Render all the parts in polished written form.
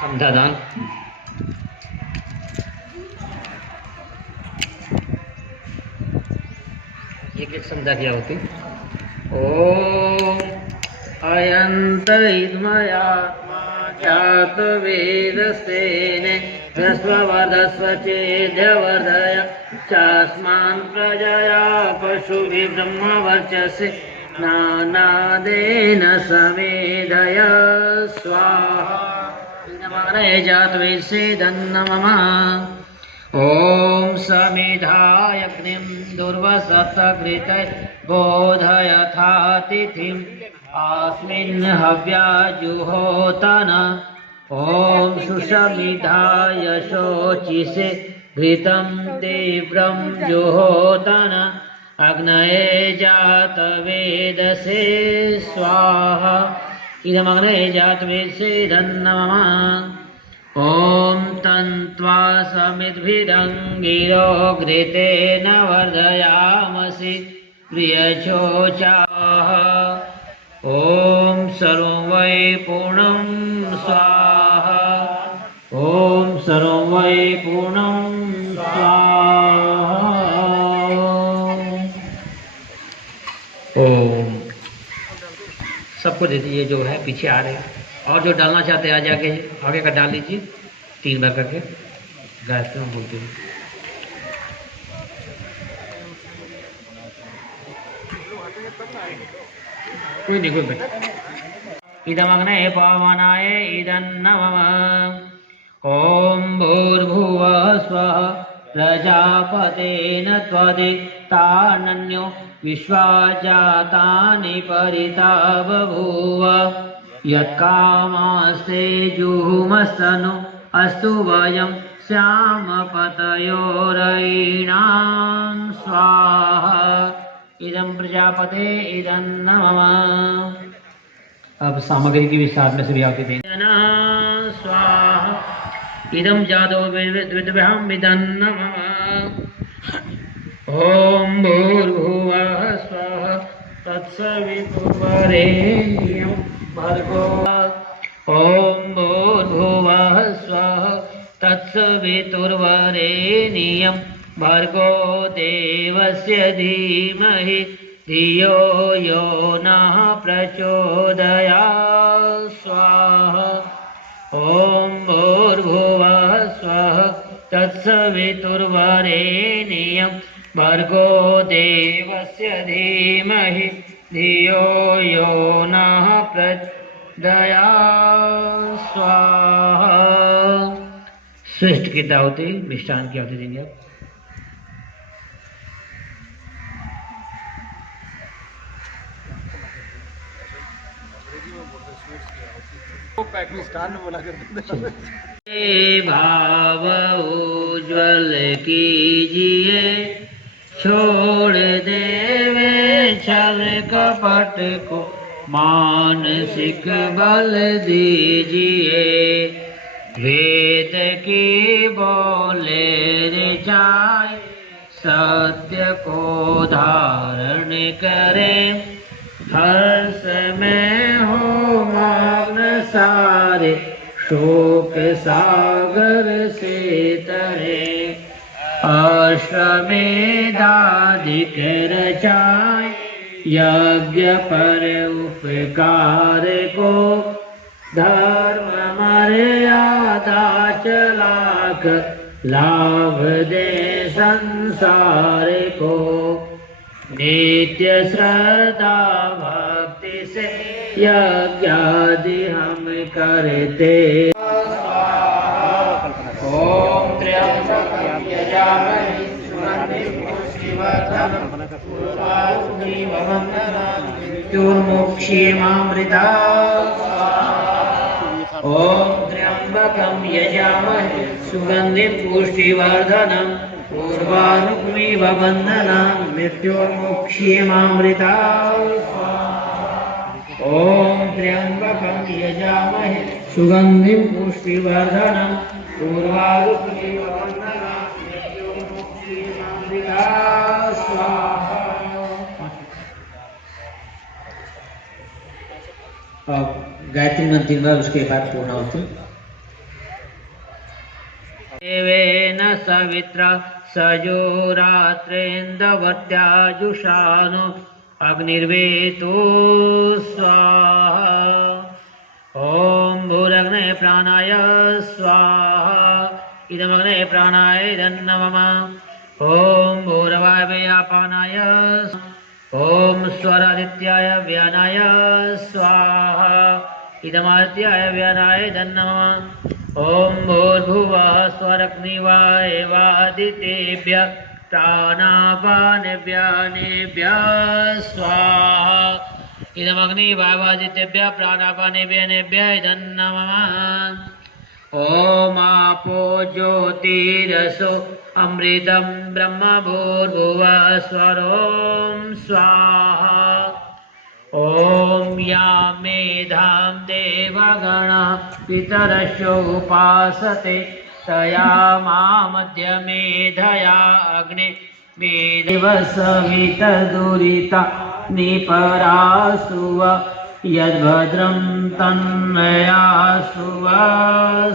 समझादान एक एक समझा क्या होती। ओम अयंत इद्मयात्मा जात वेदस्तेने ह्रस्ववर्धस्व चेद्यवर्धय चास्मान् प्रजया पशुभिः ब्रह्मवर्चसे नानादेन समेधय स्वाहा इदमग्ने जातवेसेदन्नमम। ॐ समिधायग्निं दुर्वसतकृते बोधयथातिथिम् अस्मिन् हव्याजुहोतन। ॐ सुषमिधाय शोचिषे घृतं तीव्रं जुहोतन। अग्नये जातवेदसे स्वाहा इदमग्ने जातवेसेदन्नमम। ॐ तन्त्वा समिद्भिरङ्गिरो घृतेन वर्धयामसि प्रियचोचाः। ॐ सर्वं वै पूर्णं स्वाहा। ॐ सर्वं वै पूर्णं स्वाहा। ओम सबको दे दीजिए जो है पीछे आ रहे हैं, और जो डालना चाहते हैं आगे आगे का डाल लीजिए 3 बार करके। गायत्री में बोलते हैं कोई नहीं कोई बैठ। इदमग्ने पावनाय इदन्नमम। ॐ भूर्भुवः स्वः प्रजापतेन त्वदितानन्यो विश्वा जातानि परिता बभूव। यत्कामास्ते जुहुमस्तनु अस्तु वयं श्यामपतयोरयीणां स्वाहा इदं प्रजापते इदन्नमम। अब सामग्री की विस्तार में सभी आते दें। स्वाहा इदं जातो विद्भ्यां विदन्नमम। ॐ भूर्भुवः स्वः तत्सवितुर्वरेण्यं भर्गो। ॐ भूर्भुवः स्वः तत्सवितुर्वरेण्यं भर्गो देवस्य धीमहि धियो यो नः प्रचोदयात् स्वाहा। ॐ भूर्भुवः स्वः तत्सवितुर्वरेण्यं भर्गो देवस्य धीमहि धियो यो नः प्रचोदयात् स्वाहा। श्रेष्ठ की दावती मिष्टान की आहुति देंगे आप। भाव उज्ज्वल कीजिए छोड़ देवे छल कपट को मानसिक बल दीजिए। वेद की बोले रिचाई सत्य को धारण करें। हर समय हो मग्न सारे शोक सागर से तरे। अश्वमेधाधिक रचाए यज्ञ पर उपकार को। धर्म मर्यादा चलाकर लाभ दे संसार को। नित्य श्रद्धा भक्ति से यज्ञादि हम करते। ओम त्र्यंबकं यजामहे सुगन्धिं पुष्टिवर्धनम् उर्वारुकमिव मृत्युर्मुक्षीयमामृतात्। ओम त्र्यंबकं यजामहे सुगन्धिं पुष्टिवर्धनम् उर्वारुकमिव बन्धनान् मृत्युर्मुक्षीयमामृतात्। ओम त्र्यंबकं यजामहे सुगन्धिं पुष्टिवर्धनम् उर्वारुकमिव बन्धनान् मृत्युर्मुक्षीयमामृतात्। स्वाहा। अब गायत्री मंत्र 3 बार, उसके बाद पूर्णाहुति। देवेन सवित्र सजो रात्रेन्दवत्याजुषानो अग्निर्वेतो स्वाहा। ओम भूरग्ने प्राणाय स्वाहा इदमग्ने प्राणाय नमः। ओम भूरवायव्यापानाय ओम स्वरादित्याय व्यानाय स्वाहा इदमादित्याय व्यानाय नमः। ओम भूर्भुवः स्वरग्निवायवादितेभ्यः प्राणापानेभ्यः स्वाहा इदमग्निवायवादितेभ्यः प्राणापानेभ्यः नमः। ओम आपो ज्योतिरसो अमृतं ब्रह्म भूर्भुवः स्वरों स्वाहा। ओम या मेधां देवगणः पितरश्चो उपासते तया मामद्य मेधया अग्ने मेदेव सवितर्दुरिता निपरासुव यद्भद्रं तन्मयासुव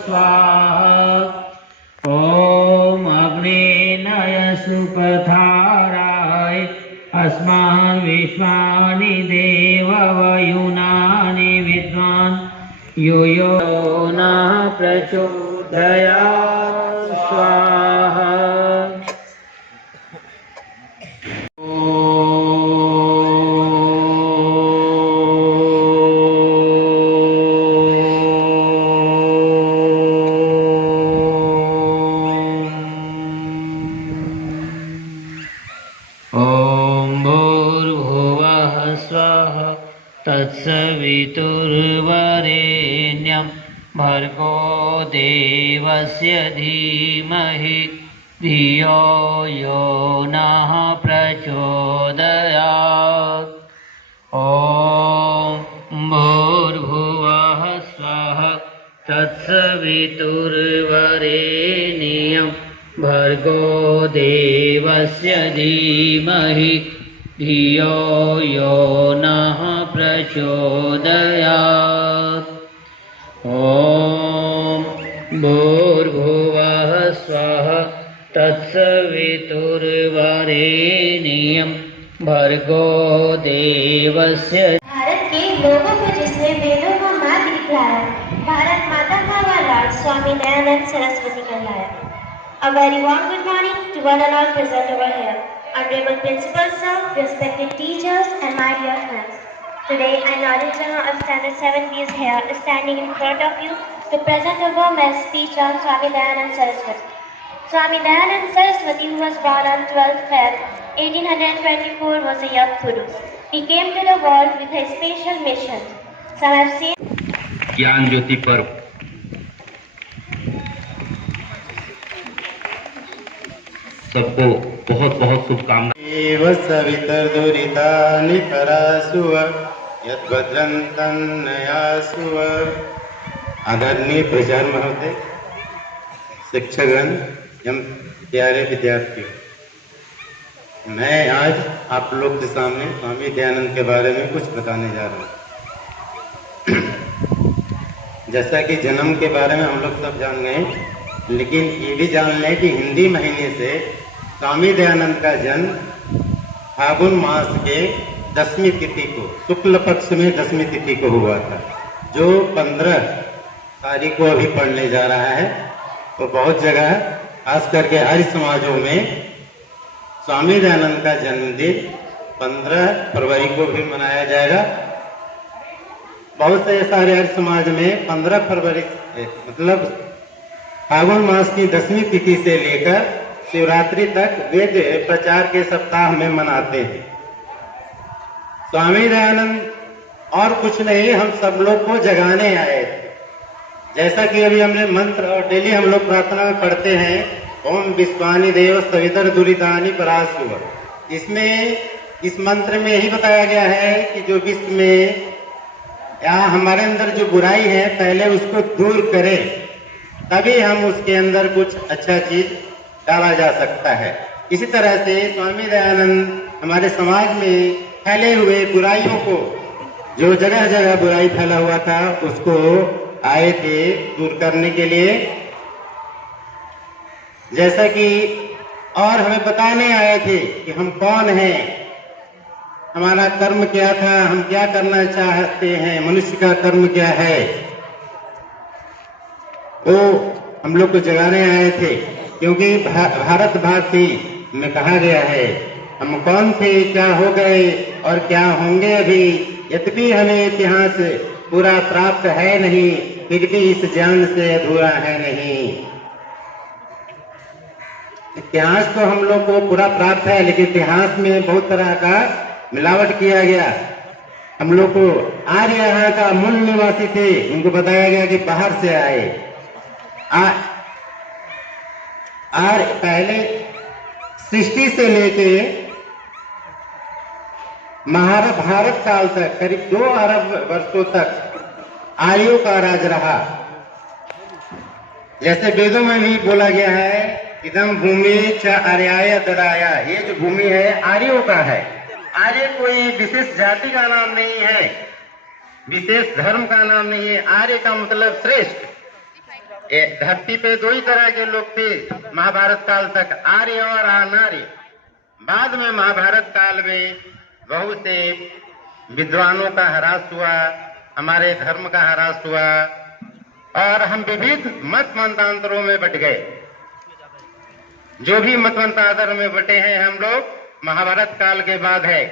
स्वाहा। ओम अग्नेनय सुपथाराय अस्मान् विश्वानि देववयुनानि विद्वान् यो न प्रचोदयात् स्वाहा। तत्सवितुर्वरेण्यं भर्गो देवस्य धीमहि धियो यो नः प्रचोदयात्। ॐ भूर्भुवः स्वः तत्सवितुर्वरेण्यं भर्गो देवस्य धीमहि धियो यो नः प्रचोदयात्। ॐ भूर्भुवः स्वः तत्सवितुर्वरेण्यं भर्गो देवस्य। भारत के लोगों को जिसने वेदों को मात दिखलाया, भारत माता का वह लाड स्वामी दयानंद सरस्वती कहलाया। A very warm good morning to one and all present over here. Honorable Principal Sir, respected teachers and my dear friends. Today I, Knowledge of Standard 7B is here, standing in front of you to present over my speech on Swami Dayanand Saraswati. Swami Dayanand Saraswati, who was born on 12th Feb 1824, was a young Purush. He came to the world with a special mission. Some have seen ज्ञान ज्योति पर्व सबको बहुत बहुत शुभकामनाएं। सवितर्दुरितानि परासुव यद्भद्रं तन्नयासुव। आदरणीय प्रचार्य महोदय, शिक्षकगण एवं प्यारे विद्यार्थियों, मैं आज आप लोग के सामने स्वामी दयानंद के बारे में कुछ बताने जा रहा हूँ। जैसा कि जन्म के बारे में हम लोग सब जान गए, लेकिन ये भी जान लें कि हिंदी महीने से स्वामी दयानंद का जन्म फागुन मास के 10वीं तिथि को, शुक्ल पक्ष में 10वीं तिथि को हुआ था, जो 15 तारीख को अभी पढ़ने जा रहा है। तो बहुत जगह, खास करके आर्य समाजों में, स्वामी दयानंद का जन्मदिन 15 फरवरी को भी मनाया जाएगा। बहुत से सारे आर्य समाज में 15 फरवरी मतलब फागुन मास की 10वीं तिथि से लेकर शिवरात्रि तक वेद प्रचार के सप्ताह में मनाते हैं। स्वामी दयानंद और कुछ नहीं, हम सब लोग को जगाने आए थे। जैसा कि अभी हमने मंत्र और डेली हम लोग प्रार्थना में पढ़ते हैं, ओम विश्वानि देव सवितर्दुरितानि परासुव। इसमें इस मंत्र में यही बताया गया है कि जो विश्व में या हमारे अंदर जो बुराई है, पहले उसको दूर करें, तभी हम उसके अंदर कुछ अच्छा चीज डाला जा सकता है। इसी तरह से स्वामी दयानंद हमारे समाज में फैले हुए बुराइयों को जो जगह जगह बुराई फैला हुआ था उसको आए थे दूर करने के लिए, जैसा कि और हमें बताने आए थे कि हम कौन हैं, हमारा कर्म क्या था, हम क्या करना चाहते हैं, मनुष्य का कर्म क्या है, वो हम लोग को जगाने आए थे। क्योंकि भारत भारती में कहा गया है हम कौन थे, क्या हो गए और क्या होंगे अभी। यद्यपि हमें इतिहास पूरा प्राप्त है नहीं, फिर भी इस ज्ञान से अधूरा है नहीं। इतिहास तो हम लोग को पूरा प्राप्त है, लेकिन इतिहास में बहुत तरह का मिलावट किया गया। हम लोग को आर्य यहाँ का मूल निवासी थे, उनको बताया गया कि बाहर से आए। और पहले सृष्टि से लेके महाभारत काल तक करीब 2 अरब वर्षों तक आर्यों का राज रहा। जैसे वेदों में भी बोला गया है इदम भूमि च आर्याय ददाया, ये जो भूमि है आर्यों का है। आर्य कोई विशेष जाति का नाम नहीं है, विशेष धर्म का नाम नहीं है। आर्य का मतलब श्रेष्ठ। धरती पे 2 ही तरह के लोग थे महाभारत काल तक, आर्य और अनार्य। बाद में महाभारत काल में बहुत से विद्वानों का ह्रास हुआ, हमारे धर्म का ह्रास हुआ और हम विविध मत मतांतरों में बट गए। जो भी मत मतांतर में बटे हैं हम लोग महाभारत काल के बाद है,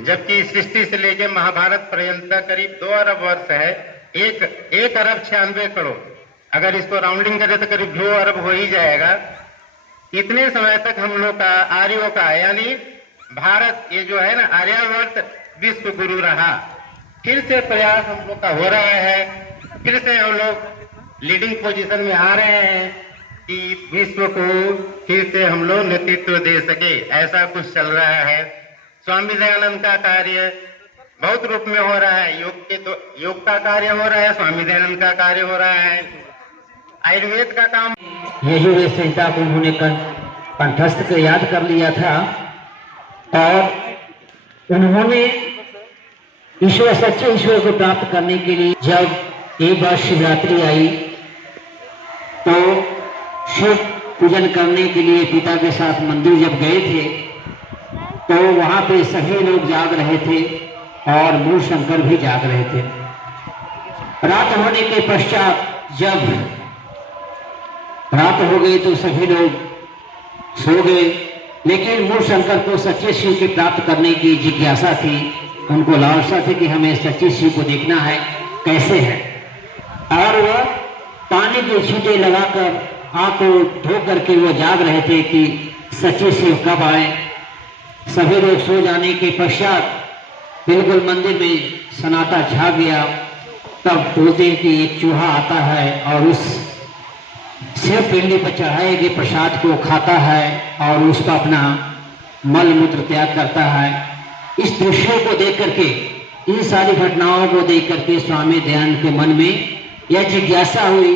जबकि सृष्टि से लेकर महाभारत पर्यंत करीब 2 अरब वर्ष है। 1 अरब 96 करोड़, अगर इसको राउंडिंग करें तो करीब 2 अरब हो ही जाएगा। इतने समय तक हम लोग का आर्यों का यानी भारत ये जो है ना आर्यावर्त विश्व गुरु रहा। फिर से प्रयास हम लोग का हो रहा है, फिर से हम लोग लीडिंग पोजीशन में आ रहे हैं कि विश्व को फिर से हम लोग नेतृत्व दे सके, ऐसा कुछ चल रहा है। स्वामी दयानंद का कार्य बहुत रूप में हो रहा है। योग का कार्य हो रहा है, स्वामी दयानंद का कार्य हो रहा है, आयुर्वेद का काम। यजुर्वेद संहिता को उन्होंने कंठस्थ कर याद कर लिया था और उन्होंने ईश्वर सच्चे ईश्वर को प्राप्त करने के लिए जब एक बार शिवरात्रि आई तो शिव पूजन करने के लिए पिता के साथ मंदिर जब गए थे तो वहां पे सभी लोग जाग रहे थे और मूल शंकर भी जाग रहे थे। रात होने के पश्चात जब रात हो गई तो सभी लोग सो गए, लेकिन मूल शंकर को सच्चे शिव की प्राप्त करने की जिज्ञासा थी। उनको लालसा थी कि हमें सच्चे शिव को देखना है कैसे है, और वह पानी के छींटे लगाकर आंख को धो करके वो जाग रहे थे कि सच्चे शिव कब आए। सभी लोग सो जाने के पश्चात बिल्कुल मंदिर में सन्नाटा छा गया। तब बोलते हैं कि एक चूहा आता है और उस शिव पिंडी पर चढ़ाए गए प्रसाद को खाता है और उसका अपना मल मूत्र त्याग करता है। इस दृश्यों को देख करके, इन सारी घटनाओं को देख करके स्वामी दयानंद के मन में यह जिज्ञासा हुई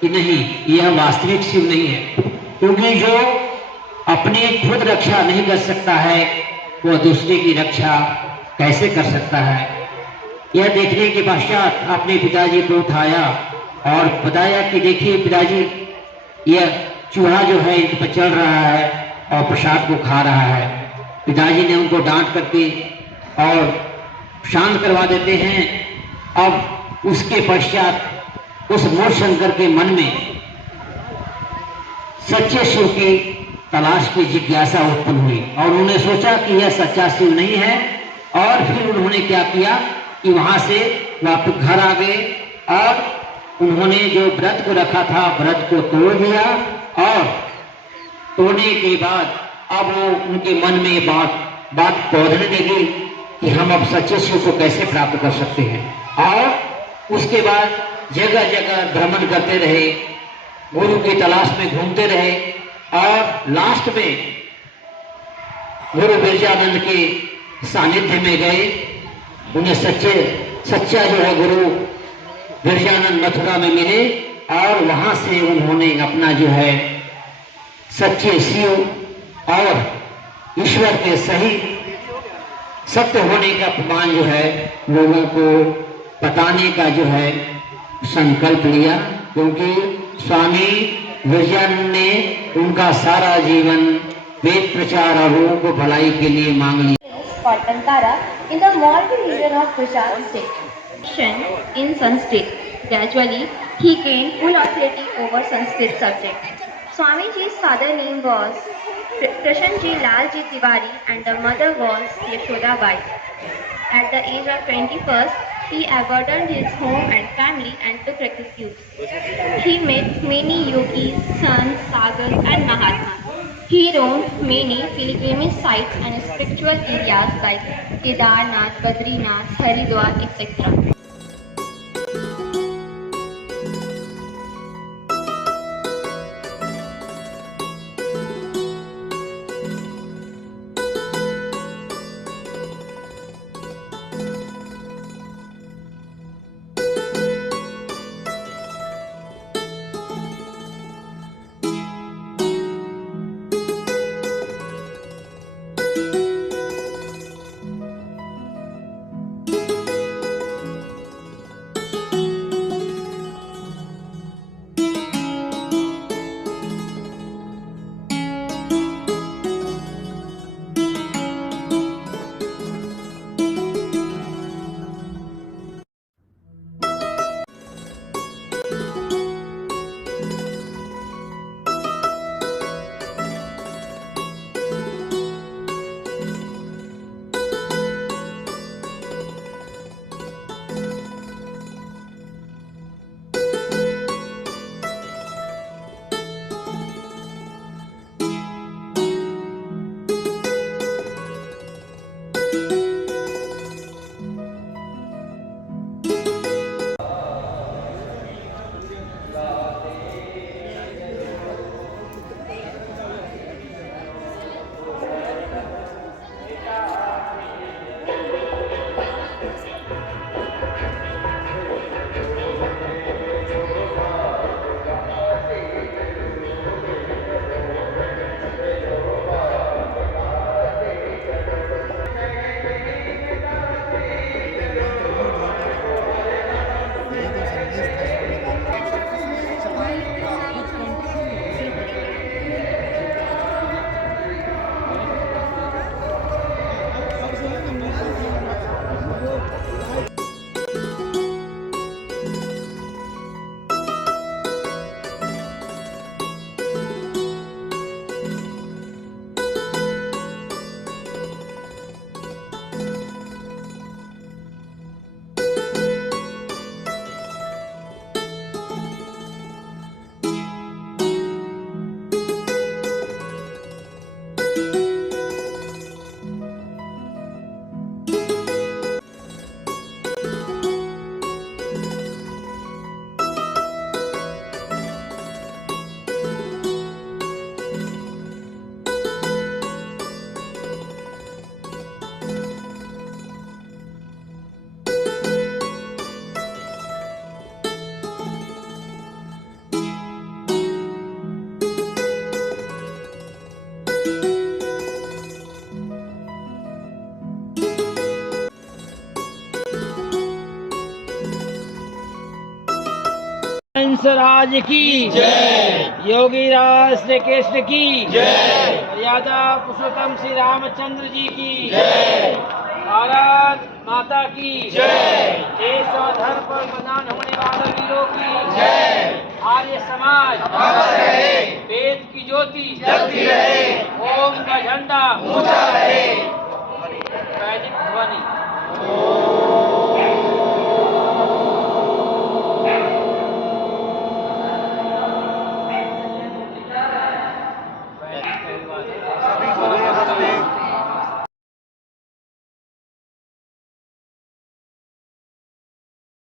कि नहीं, यह वास्तविक शिव नहीं है, क्योंकि जो अपनी खुद रक्षा नहीं कर सकता है वह दूसरे की रक्षा कैसे कर सकता है। यह देखने के पश्चात अपने पिताजी को उठाया और बताया कि देखिए पिताजी, यह चूहा जो है इन पर चढ़ रहा है और प्रसाद को खा रहा है। पिताजी ने उनको डांट करके और शांत करवा देते हैं। अब उसके पश्चात उस मूल शंकर के मन में सच्चे शिव की तलाश की जिज्ञासा उत्पन्न हुई और उन्होंने सोचा कि यह सच्चा शिव नहीं है। और फिर उन्होंने क्या किया कि वहां से वापस घर आ गए और उन्होंने जो व्रत को रखा था व्रत को तोड़ दिया, और तोड़ने के बाद अब वो उनके मन में बात पौधने लगी कि हम अब सच्चे शिव को कैसे प्राप्त कर सकते हैं। और उसके बाद जगह जगह भ्रमण करते रहे, गुरु की तलाश में घूमते रहे और लास्ट में गुरु बिरजानंद के सानिध्य में गए। उन्हें सच्चा जो है गुरु बिरजानंद मथुरा में मिले और वहां से उन्होंने अपना जो है सच्चे शिव और ईश्वर के सही सत्य होने का प्रमाण जो है लोगों को बताने का जो है संकल्प लिया, क्योंकि स्वामी विवेकानंद ने उनका सारा जीवन वेद प्रचार और लोगों को भलाई के लिए मांग लिया। called Kantara in the Morbi region of Gujarat state. In Sanskrit. Gradually, he gained full authority over Sanskrit subject. Swamiji's father name was Krishanji Lalji Tiwari and the mother was Yashoda Bai. At the age of 21, he abandoned his home and family and took refuge. He met many yogis, sons, sagas and mahatmas. He roamed many pilgrimage sites and spiritual areas like Kedarnath, Badrinath, Haridwar, etc. Hansraj की जय, योगी राज श्री कृष्ण की जय, मर्यादा पुरुषोत्तम श्री रामचंद्र जी की जय, भारत माता की जय, देश और धर्म पर बलिदान होने वाले वीरों की जय, आर्य समाज अमर रहे, वेद की ज्योति जलती रहे, ओम का झंडा ऊंचा रहे।